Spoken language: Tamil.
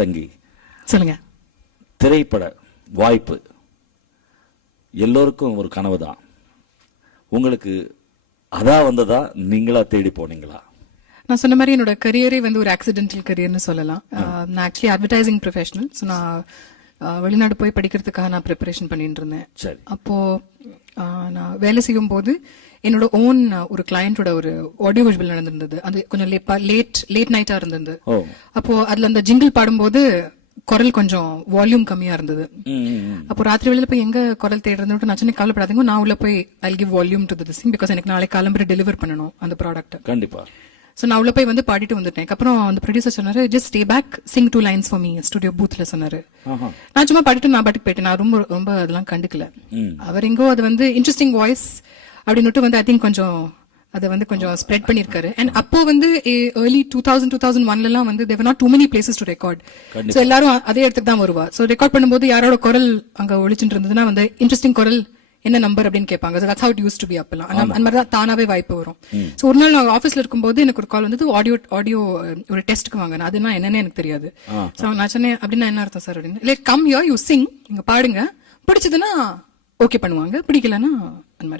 தங்கி சொல்லுங்க. திரைப்பட வாய்ப்பு எல்லோருக்கும் ஒரு கனவு தான். உங்களுக்கு அதான் வந்ததா, நீங்களா தேடி போனீங்களா? நான் சொன்ன மாதிரி என்னோட கரியரே வந்து ஒரு ஆக்சிடென்டல் கரியர்னு சொல்லலாம். நான் ஆக்சுவலி அட்வர்டைசிங் ப்ரொஃபஷனல். ஸோ நான் வெளிநாடு போய் படிக்கிறதுக்காக நான் ப்ரிப்பரேஷன் பண்ணிட்டு இருந்தேன். சரி. அப்போ நான் வேலை செய்யும் போது என்னோட ஓன் ஒரு கிளையண்டோட ஒரு ஆடியோ விஷுவல் நடந்திருந்தது. அது கொஞ்சம் லேட் நைட்டா இருந்தது. அப்போ அதுல அந்த ஜிங்கிள் பாடும்போது குரல் கொஞ்சம் வால்யூம் கம்மியா இருந்தது. அப்போ ராத்திரி வேளையில போய் எங்க குரல் தேடுறது நான் சொன்ன கவலைப்படாதீங்க, நான் உள்ள போய் I give volume to this thing because எனக்கு நாளைக்கு காலம்பரை டெலிவர் பண்ணணும் அந்த ப்ராடக்ட். கண்டிப்பா. ஸோ நான் உள்ள போய் வந்து பாடிட்டு வந்துட்டேன். அப்புறம் அந்த ப்ரொடியூசர் சொன்னாரு, just stay back, sing 2 lines for me, studio பூத்ல சொன்னாரு. நான் சும்மா பாடிட்டு நான் பாட்டுக்கு போயிட்டேன். நான் ரொம்ப அதெல்லாம் கண்டுக்கல. அவர் எங்கோ அது வந்து இன்ட்ரெஸ்டிங் வாய்ஸ் அப்படின்னு வந்து ஐ திங்க் கொஞ்சம் அதை வந்து கொஞ்சம் ஸ்ப்ரெட் பண்ணிருக்காரு. அண்ட் அப்போ வந்து ஏர்லி 2000-2001 வந்து there not too many places to record. So எல்லாரும் அதே இடத்துக்கு தான் வருவா. ஸோ ரெக்கார்ட் பண்ணும்போது யாரோட குரல் அங்க ஒழிச்சுட்டு இருந்ததுன்னா வந்து இன்ட்ரெஸ்டிங் குரல் என்ன நம்பர் அப்படின்னு கேட்பாங்க. that's how it used to be அப்பெல்லாம். அந்த மாதிரி தான் தானாவே வாய்ப்பு வரும். ஸோ ஒரு நாள் நான் ஆஃபீஸ்ல இருக்கும்போது எனக்கு ஒரு கால் வந்தது, ஆடியோ ஒரு டெஸ்ட்டுக்கு வாங்க. அதுனா என்னன்னு எனக்கு தெரியாது. ஸோ நான் சொன்னேன், அப்படின்னா என்ன அர்த்தம் சார் அப்படின்னு. Like come here, you sing, நீங்க பாடுங்க, பிடிச்சதுன்னா ஓகே பண்ணுவாங்க, பிடிக்கலன்னா அந்த மாதிரி.